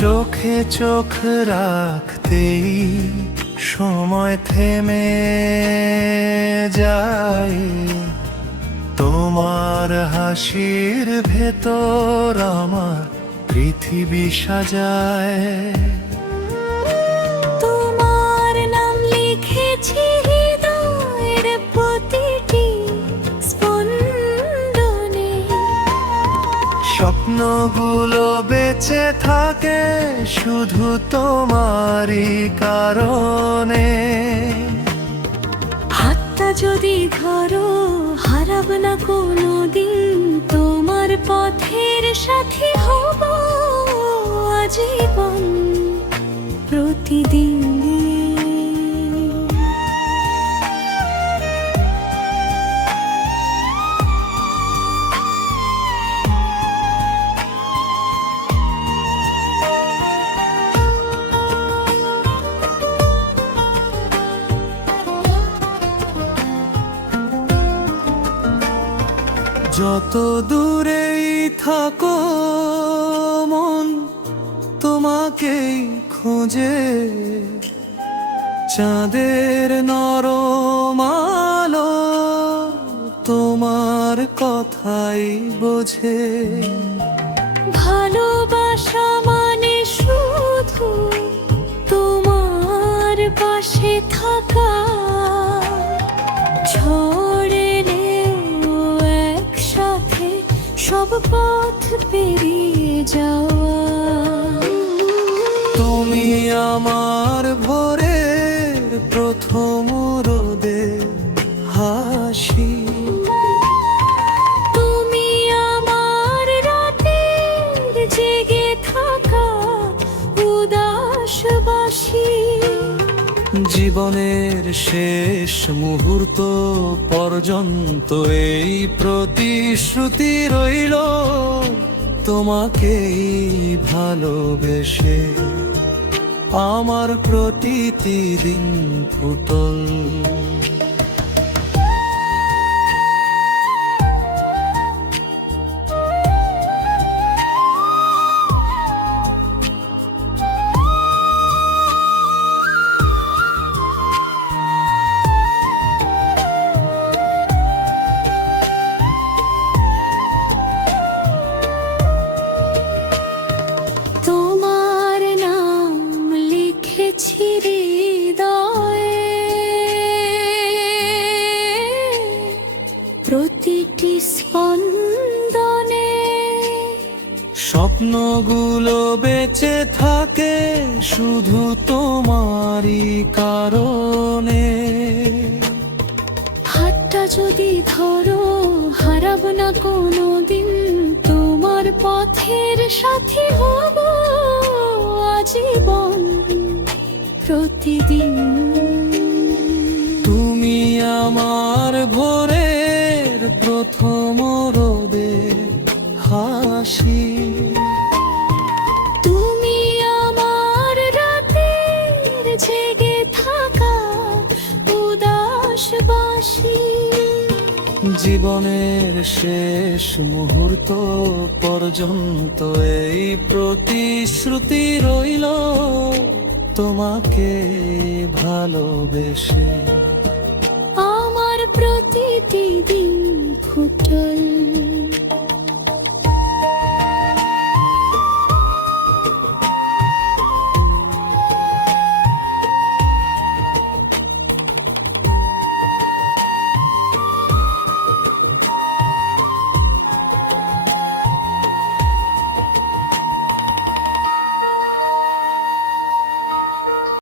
চোখে চোখ রাখতেই সময় থেমে যায়, তোমার হাসির ভেতর আমার পৃথিবী সাজায়। তোমার নাম লিখেছি হৃদয়ের প্রতিটি স্পন্দনে, স্বপ্নগুলো বেঁচে থাকে শুধু তোমারই কারণে। হাতটা যদি ধরো হারাব না কোনোদিন, তোমার পথের সাথী হব আজীবন প্রতিদিন। যত দূরেই থাকো মন তোমাকেই খোঁজে, চাঁদের নরম আলো তোমার কথাই বোঝে। ভালোবাসা মানে শুধু তোমার পাশে থাকা, সব পথ পেরিয়ে যাওয়া। তুমি আমার ভোরের প্রথম রোদের হাসি, তুমি আমার রাতের জেগে থাকা উদাস বাসি। জীবনের শেষ মুহূর্ত পর্যন্ত এই প্রতিশ্রুতি রইল, তোমাকেই ভালোবেসে আমার প্রতিটি দিন ফুটল। তোমার নাম লিখেছি হৃদয়ে প্রতিটি স্পন্দনে, স্বপ্নগুলো বেঁচে থাকে শুধু তোমারই কারণে। হাতটা যদি ধরো হারাব না কোনোদিন, তোমার পথের সাথী হব আজীবন প্রতিদিন। তুমি আমার ভোরের প্রথম রোদের হাসি, তুমি আমার রাতের জেগে থাকা উদাস বাসি। জীবনের শেষ মুহূর্ত পর্যন্ত এই প্রতিশ্রুতি রইল, তোমাকে ভালোবেসে আমার প্রতিটি দিন ফুটল।